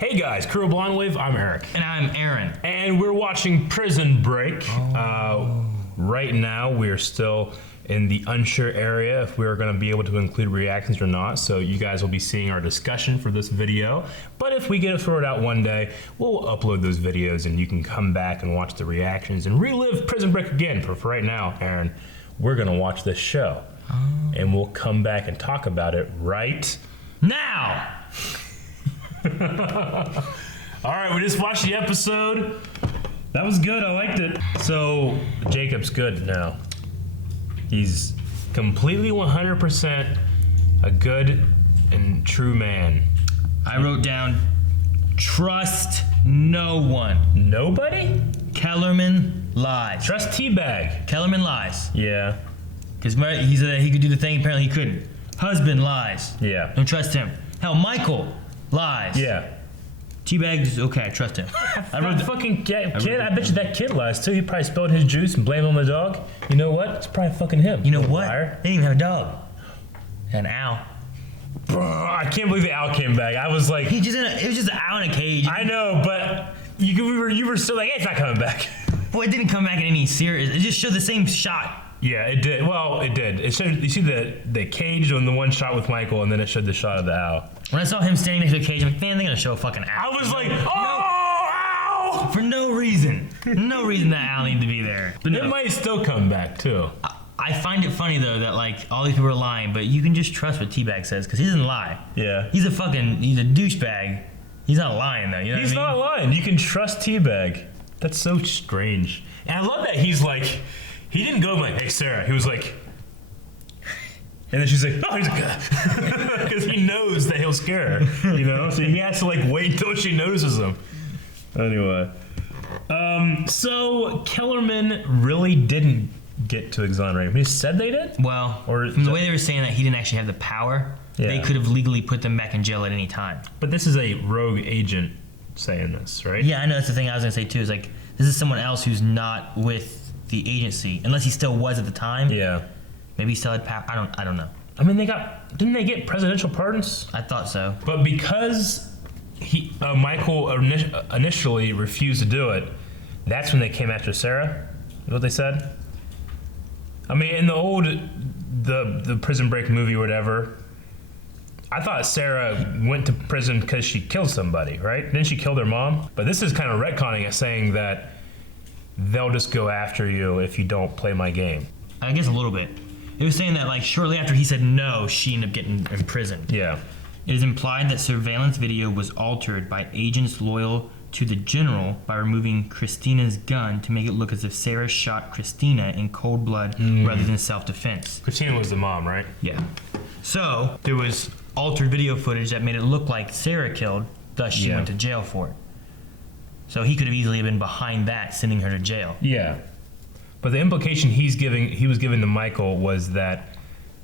Hey guys, Crew of Blonde Wave, I'm Eric. And I'm Aaron. And we're watching Prison Break. Right now, we're still in the unsure area if we're going to be able to include reactions or not. So you guys will be seeing our discussion for this video. But if we get it sorted out one day, we'll upload those videos and you can come back and watch the reactions and relive Prison Break again. For right now, Aaron, we're going to watch this show. And we'll come back and talk about it right now. All right, we just watched the episode. That was good, I liked it. So Jacob's good now. He's completely 100% a good and true man. I wrote down, trust no one. Nobody? Kellerman lies. Trust Teabag. Kellerman lies. Yeah. Because he said he could do the thing, apparently he couldn't. Husband lies. Yeah. Don't trust him. Hell, Michael lies. Yeah. Teabag just, okay, I trust him. I wrote the fucking kid, I bet you that kid lies too. He probably spilled his juice and blamed it on the dog. You know what? It's probably fucking him. You know what? Liar. They didn't even have a dog. An owl. Bro, I can't believe the owl came back. I was like, It was just an owl in a cage. I know, but you were still like, hey, it's not coming back. Well, it didn't come back in any serious. It just showed the same shot. Yeah, it did. Well, it did. It showed, you see the cage on the one shot with Michael, and then it showed the shot of the owl. When I saw him standing next to a cage, I'm like, man, they're gonna show a fucking owl. I was like, oh, ow! For no reason. No reason that owl needed to be there. But It might still come back too. I find it funny though that like all these people are lying, but you can just trust what Teabag says because he doesn't lie. Yeah. He's a douchebag. He's not lying though. You know He's what I mean? not lying. You can trust Teabag. That's so strange. And I love that he's like, he didn't go like, hey Sarah. He was like, and then she's like, oh, he's like, because he knows that he'll scare her, you know? So he has to like wait until she notices him. Anyway. So Kellerman really didn't get to exonerate him. He said they did? Well, Or from the way they were saying that he didn't actually have the power, they Yeah. could have legally put them back in jail at any time. But this is a rogue agent saying this, right? Yeah, I know that's the thing I was gonna say too. Is like this is someone else who's not with the agency, unless he still was at the time. Yeah. Maybe he still had power. I don't know. I mean, didn't they get presidential pardons? I thought so. But because Michael initially refused to do it, that's when they came after Sarah. Is what they said? I mean, in the old, the Prison Break movie or whatever, I thought Sarah went to prison because she killed somebody, right? Didn't she kill their mom? But this is kind of retconning it, saying that they'll just go after you if you don't play my game. I guess a little bit. It was saying that like shortly after he said no, she ended up getting imprisoned. Yeah. It is implied that surveillance video was altered by agents loyal to the general by removing Christina's gun to make it look as if Sarah shot Christina in cold blood rather than self-defense. Christina was the mom, right? Yeah. So there was altered video footage that made it look like Sarah killed, thus she went to jail for it. So he could have easily been behind that, sending her to jail. Yeah. But the implication he was giving to Michael was that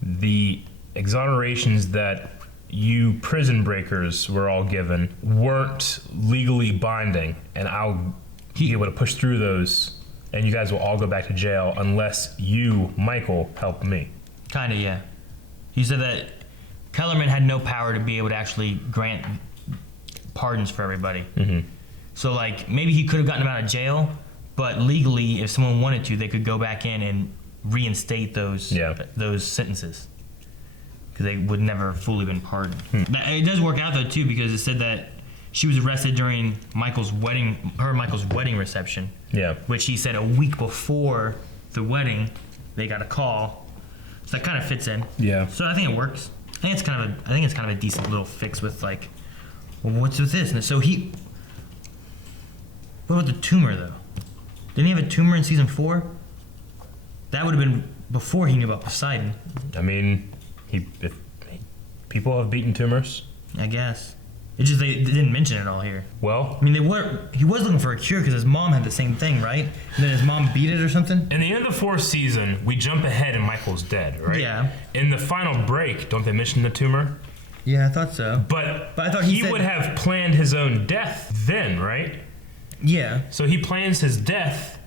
the exonerations that you prison breakers were all given weren't legally binding, and I'll be able to push through those, and you guys will all go back to jail unless you, Michael, help me. Kinda, yeah. He said that Kellerman had no power to be able to actually grant pardons for everybody. Mm-hmm. So like maybe he could have gotten him out of jail, but legally, if someone wanted to, they could go back in and reinstate those sentences because they would never fully been pardoned. It does work out though too because it said that she was arrested during Michael's wedding reception. Yeah. Which he said a week before the wedding, they got a call. So that kind of fits in. Yeah. So I think it works. I think it's kind of a decent little fix with like, well, what's with this? And so what about the tumor though? Didn't he have a tumor in season 4? That would have been before he knew about Poseidon. I mean, people have beaten tumors. I guess. It just they didn't mention it all here. Well, I mean, he was looking for a cure because his mom had the same thing, right? And then his mom beat it or something. in the end of the 4th season, we jump ahead and Michael's dead, right? Yeah. In the final break, don't they mention the tumor? Yeah, I thought so. But I thought he would have planned his own death then, right? Yeah. So he plans his death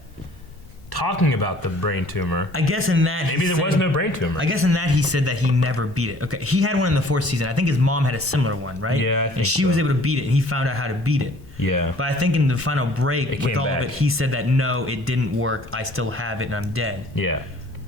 talking about the brain tumor. I guess in that Maybe there was no brain tumor. I guess in that he said that he never beat it. Okay, he had one in the 4th season. I think his mom had a similar one, right? Yeah, I think and she so. was able to beat it, and he found out how to beat it. Yeah. But I think in the final break, with came all back. of it, he said that no, it didn't work. I still have it, and I'm dead. Yeah.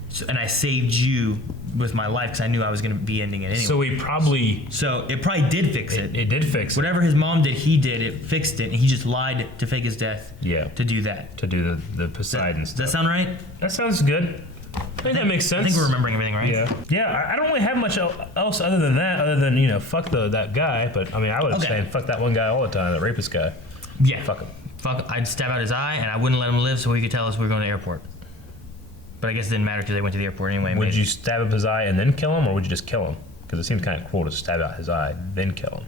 So, and I saved you with my life because I knew I was going to be ending it anyway. So he probably... So it probably did fix it. It did fix it. Whatever his mom did, he did. It fixed it, and he just lied to fake his death. Yeah. To do that. To do the Poseidon Does stuff. that sound right? That sounds good. I think that makes sense. I think we're remembering everything right. Yeah. Yeah, I don't really have much else other than that, fuck that guy. But, I mean, I would have saying fuck that one guy all the time, that rapist guy. Yeah. Fuck him. Fuck, I'd stab out his eye, and I wouldn't let him live so he could tell us we were going to the airport. But I guess it didn't matter because they went to the airport anyway. Would you stab up his eye and then kill him, or would you just kill him? Because it seems kind of cruel to stab out his eye, then kill him.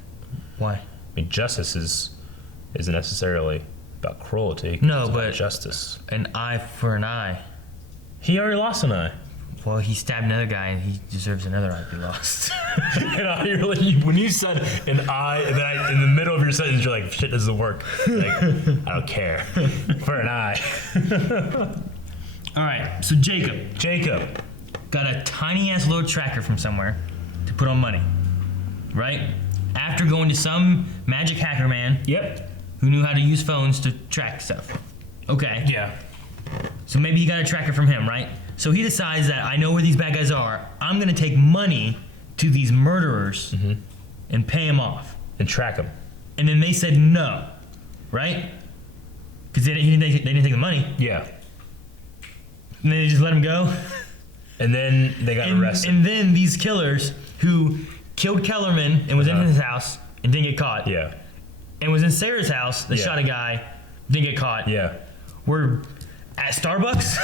Why? I mean, justice isn't necessarily about cruelty. No, it's but about justice. An eye for an eye. He already lost an eye. Well, he stabbed another guy, and he deserves another eye to be lost. When you said an eye, and then in the middle of your sentence, you're like, shit doesn't work. Like, I don't care. For an eye. All right, so Jacob got a tiny ass little tracker from somewhere to put on money, right? After going to some magic hacker man Yep. who knew how to use phones to track stuff. Okay. Yeah. So maybe he got a tracker from him, right? So he decides that I know where these bad guys are. I'm gonna take money to these murderers and pay them off. And track him. And then they said no, right? Because they didn't take the money. Yeah. And then they just let him go. And then they got arrested. And then these killers who killed Kellerman and was in his house and didn't get caught. Yeah. And was in Sarah's house, they shot a guy, didn't get caught. Yeah. Were at Starbucks.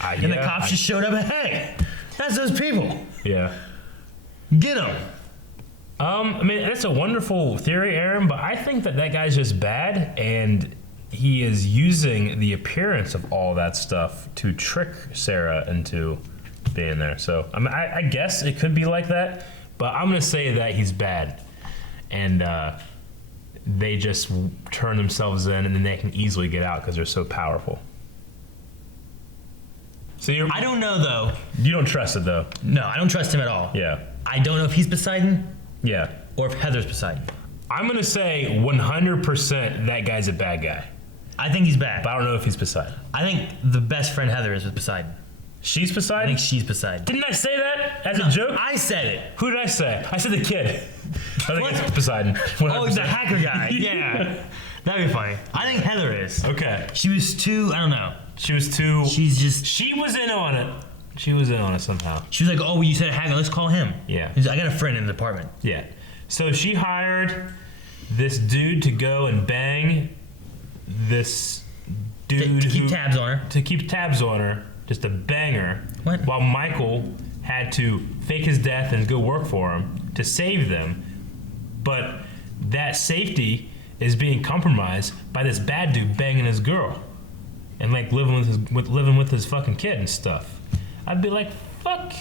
And the cops just showed up and, hey, that's those people. Yeah. Get them. I mean, that's a wonderful theory, Aaron, but I think that guy's just bad, and he is using the appearance of all that stuff to trick Sarah into being there. So, I mean, I guess it could be like that, but I'm going to say that he's bad. And they just turn themselves in, and then they can easily get out because they're so powerful. So I don't know, though. You don't trust it, though. No, I don't trust him at all. Yeah. I don't know if he's Poseidon Yeah. or if Heather's Poseidon. I'm going to say 100% that guy's a bad guy. I think he's bad. But I don't know if he's Poseidon. I think the best friend Heather is with Poseidon. She's I Poseidon? think she's Poseidon. Didn't I say that as a joke? I said it. Who did I say? I said the kid. I think What? it's Poseidon. Oh, the 100%. hacker guy. Yeah. That'd be funny. I think Heather is. Okay. She was too, I don't know. She was too... She was in on it. She was in on it somehow. was like, oh, well, you said a hacker. Let's call him. Yeah. He's like, I got a friend in the department. Yeah. So she hired this dude to go and bang this dude To keep who- tabs on her. To keep tabs on her, just to bang her. What? While Michael had to fake his death and go work for him to save them. But that safety is being compromised by this bad dude banging his girl. And like living with his fucking kid and stuff. I'd be like, fuck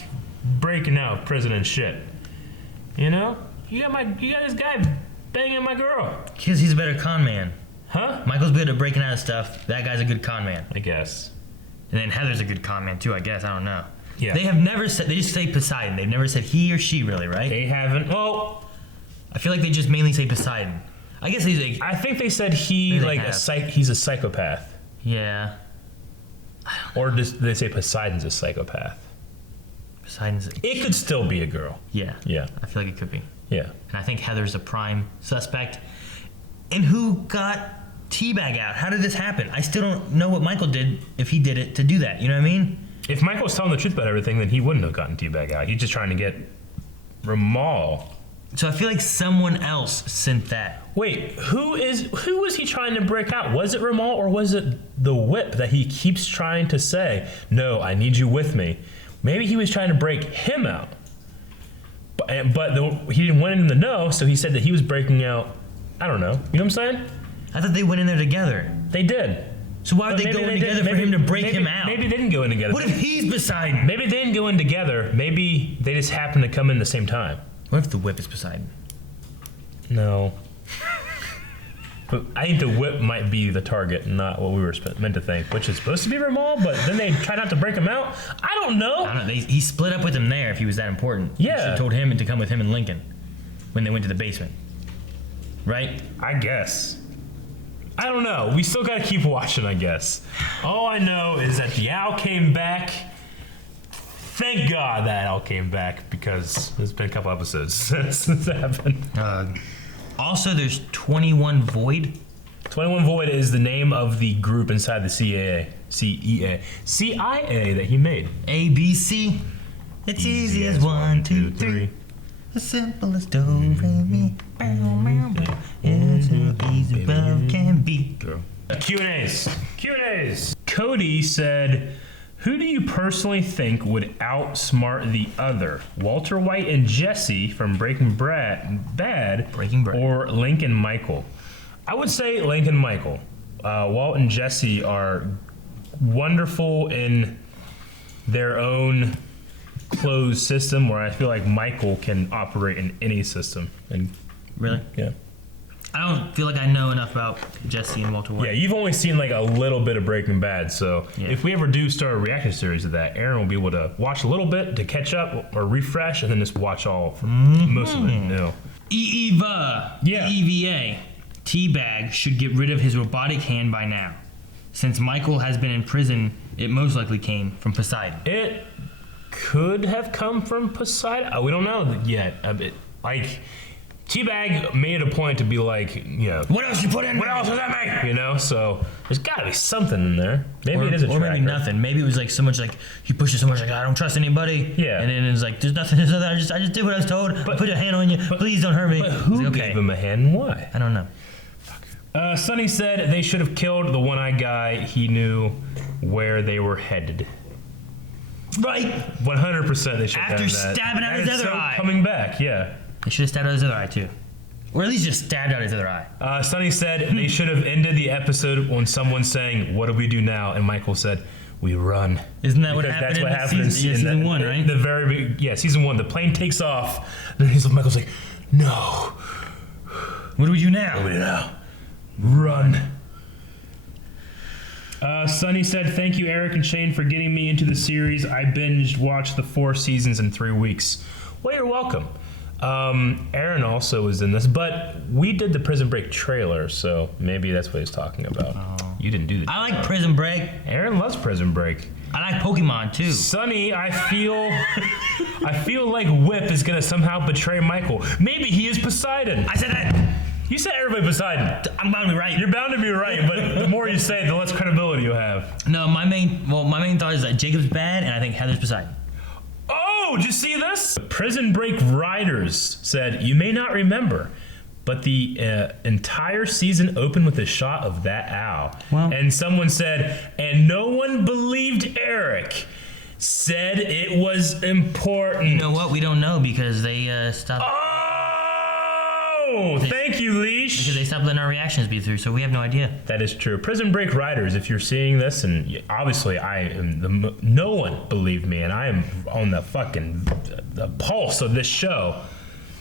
breaking out of prison and shit. You know? You got this guy banging my girl. Because he's a better con man. Huh? Michael's good at breaking out of stuff. That guy's a good con man. I guess. And then Heather's a good con man too, I guess. I don't know. Yeah. They have never said, they just say Poseidon. They've never said he or she, really, right? They haven't. Well, I feel like they just mainly say Poseidon. I guess he's like, I think they said he Maybe they he's a psychopath. yeah. Or does they say Poseidon's a psychopath? Poseidon's, It could still be a girl. yeah. Yeah. I feel like it could be. Yeah. And I think Heather's a prime suspect. And who got Teabag out? How did this happen? I still don't know what Michael did, if he did it to do that. You know what I mean? If Michael was telling the truth about everything, then he wouldn't have gotten Teabag out. He's just trying to get Ramal. So I feel like someone else sent that. Wait, who was he trying to break out? Was it Ramal or was it the whip that he keeps trying to say, no, I need you with me? Maybe he was trying to break him out. But he didn't want him to know, so he said that he was breaking out. I don't know. You know what I'm saying? I thought they went in there together. They did. So why would But they go maybe in they together didn't. for him to break maybe- him out? Maybe they didn't go in together. What if he's Poseidon? Maybe they didn't go in together. Maybe they just happened to come in the same time. What if the whip is Poseidon? No. But I think the whip might be the target, not what we were meant to think, which is supposed to be Ramal, but then they try not to break him out. I don't know. He split up with him there if he was that important. Yeah. He should have told him to come with him and Lincoln when they went to the basement. Right? I guess. I don't know. We still got to keep watching, I guess. All I know is that the owl came back. Thank God that owl came back, because there's been a couple episodes since that happened. Also, there's 21 Void. 21 Void is the name of the group inside the CIA that he made. A, B, C. It's easy as 1, 2, 3. The simplest do, re, mi, bow, bow, bow. It's so easy love can be. Q&As. Cody said, who do you personally think would outsmart the other? Walter White and Jesse from Breaking Bad, or Lincoln Michael? I would say Lincoln Michael. Walt and Jesse are wonderful in their own closed system, where I feel like Michael can operate in any system. And really? Yeah. I don't feel like I know enough about Jesse and Walter White. Yeah, you've only seen like a little bit of Breaking Bad, so if we ever do start a reaction series of that, Aaron will be able to watch a little bit to catch up or refresh, and then just watch all for most of it. No. EEVA. Yeah. EEVA. Teabag should get rid of his robotic hand by now. Since Michael has been in prison, it most likely came from Poseidon. It could have come from Poseidon. We don't know yet. Teabag made it a point to be like, what else you put in? What else does that make? So there's got to be something in there. Maybe it is a tracker. Or maybe nothing. Maybe it was like so much like he pushes so much like I don't trust anybody. Yeah. And then it's like there's nothing. I just did what I was told. I put a hand on you. Please don't hurt me. But who gave him a hand and why? I don't know. Sonny said they should have killed the one-eyed guy. He knew where they were headed. Right. 100% they should have done that. After stabbing out his other eye. Coming back, yeah. They should have stabbed out his other eye too. Or at least just stabbed out his other eye. Sonny said they should have ended the episode on someone saying, "What do we do now?" And Michael said, "We run." Isn't that what happened in season 1, right? The very season 1. The plane takes off. And Michael's like, "No. What do we do now?" What do we do now? Run. Sonny said, "Thank you, Eric and Shane, for getting me into the series. I binged watched the 4 seasons in 3 weeks." Well, you're welcome. Aaron also was in this, but we did the Prison Break trailer, so maybe that's what he's talking about. You didn't do the I like Prison Break. Aaron loves Prison Break. I like Pokemon too. Sonny, I feel like Whip is gonna somehow betray Michael. Maybe he is Poseidon. I said that. You said everybody Poseidon. I'm bound to be right. You're bound to be right, but the more you say it, the less credibility you have. No, my main thought is that Jacob's bad, and I think Heather's Poseidon. Oh, did you see this? Prison Break writers said, "You may not remember, but the entire season opened with a shot of that owl." Well, and someone said, "And no one believed Eric. Said it was important." You know what? We don't know because they stopped. Oh, thank you, Leash. Because they stopped letting our reactions be through, so we have no idea. That is true. Prison Break writers, if you're seeing this, and obviously I am no one believed me, and I am on the fucking the pulse of this show.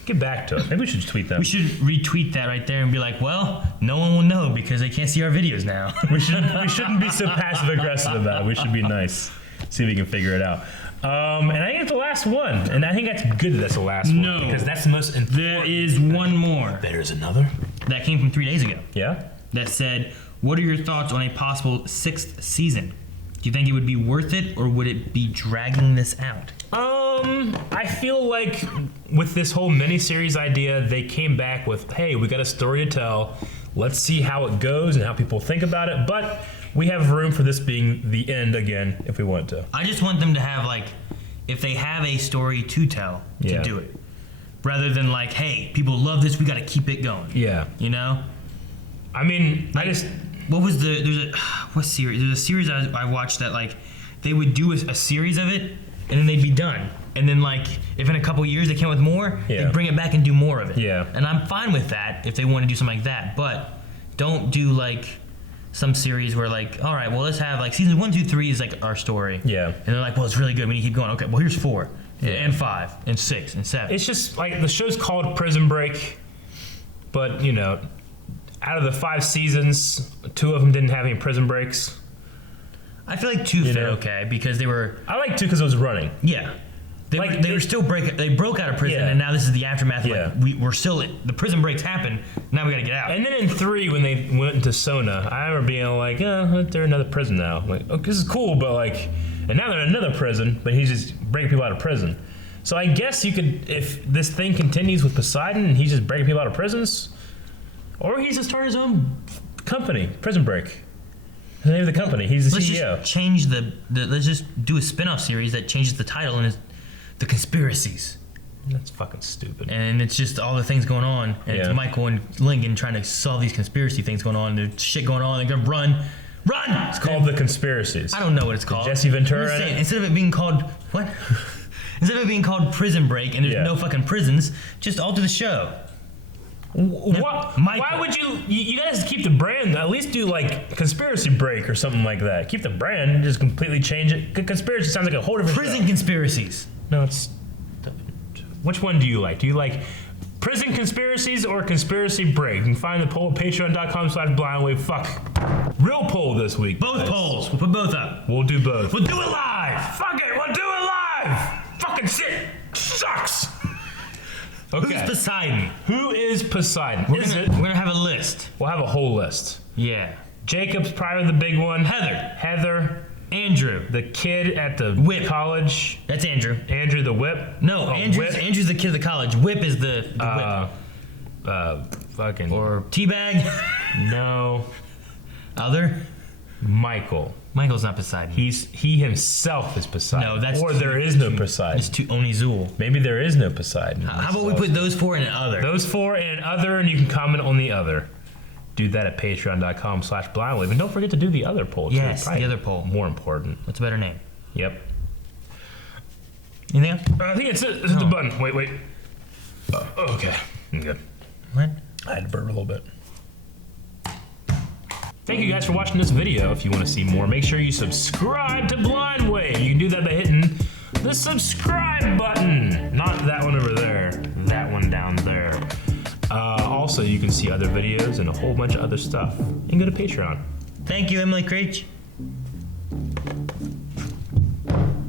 Get back to it. Maybe we should tweet that. We should retweet that right there and be like, well, no one will know because they can't see our videos now. We shouldn't be so passive aggressive about it. We should be nice. See if we can figure it out. And I think it's the last one, and I think that's good that that's the last one. No, because that's the most important. There is one more. There's another? That came from 3 days ago. Yeah? That said, what are your thoughts on a possible 6th season? Do you think it would be worth it, or would it be dragging this out? I feel like with this whole miniseries idea, they came back with, hey, we got a story to tell. Let's see how it goes and how people think about it. But we have room for this being the end again if we want to. I just want them to have, like, if they have a story to tell, to do it. Rather than like, hey, people love this, we got to keep it going. Yeah. You know? I mean, like, what was what series? There's a series I watched that, like, they would do a series of it, and then they'd be done. And then, like, if in a couple years they came with more, they'd bring it back and do more of it. Yeah. And I'm fine with that if they want to do something like that. But don't do, like, some series where, like, all right, well, let's have, like, season 1, 2, 3 is, like, our story. Yeah. And they're like, well, it's really good. We need to keep going. Okay, well, here's 4. Yeah. And 5. And 6. And 7. It's just, like, the show's called Prison Break. But, you know, out of the 5 seasons, 2 of them didn't have any prison breaks. I feel like 2 fit okay because they were. I like 2 because it was running. Yeah. They were still they broke out of prison, and now this is the aftermath. Yeah. Like we're still the prison breaks happened. Now we gotta get out. And then in 3, when they went into Sona, I remember being like, they're in another prison now. I'm like, okay, this is cool, but like, and now they're in another prison, but he's just breaking people out of prison. So I guess you could, if this thing continues with Poseidon and he's just breaking people out of prisons, or he's just starting his own company, Prison Break. The name of the company. He's the CEO. Let's just change let's just do a spin-off series that changes the title and is the conspiracies. That's fucking stupid. And it's just all the things going on. And it's Michael and Lincoln trying to solve these conspiracy things going on. There's shit going on. They're gonna run. It's called The Conspiracies. I don't know what it's called. Jesse Ventura. I'm saying, instead of it being called what? Instead of it being called Prison Break and there's no fucking prisons, just alter the show. What? Why would you guys keep the brand? At least do like Conspiracy Break or something like that. Keep the brand and just completely change it. Conspiracy sounds like a whole different Prison show. Conspiracies. No, it's. Which one do you like? Do you like Prison Conspiracies or Conspiracy Break? You can find the poll at patreon.com/blindwave. Fuck. Real poll this week. Both polls. We'll put both up. We'll do both. We'll do it live. Fuck it. We'll do it live. Fucking shit sucks. Okay. Who's Poseidon? Who is Poseidon? We're gonna have a list. We'll have a whole list. Yeah. Jacob's probably the big one. Heather. Andrew. The kid at the Whip. college. That's Andrew. Andrew the Whip. No, Andrew's the kid of the college. Whip is the whip. Fucking. Or Teabag. No. Other. Michael's not Poseidon. He himself is Poseidon. No, that's there is no Poseidon. It's too Onizul. Maybe there is no Poseidon. How about we put those 4 in an other? Those 4 in an other, and you can comment on the other. Do that at patreon.com/blindwave. And don't forget to do the other poll. Yes, the other poll. More important. What's a better name? Yep. Anything else? I think it's the button. Wait. Okay. I'm good. What? I had to burp a little bit. Thank you guys for watching this video. If you want to see more, make sure you subscribe to Blind Wave. You can do that by hitting the subscribe button. Not that one over there. That one down there. Also, you can see other videos and a whole bunch of other stuff. And go to Patreon. Thank you, Emily Creech.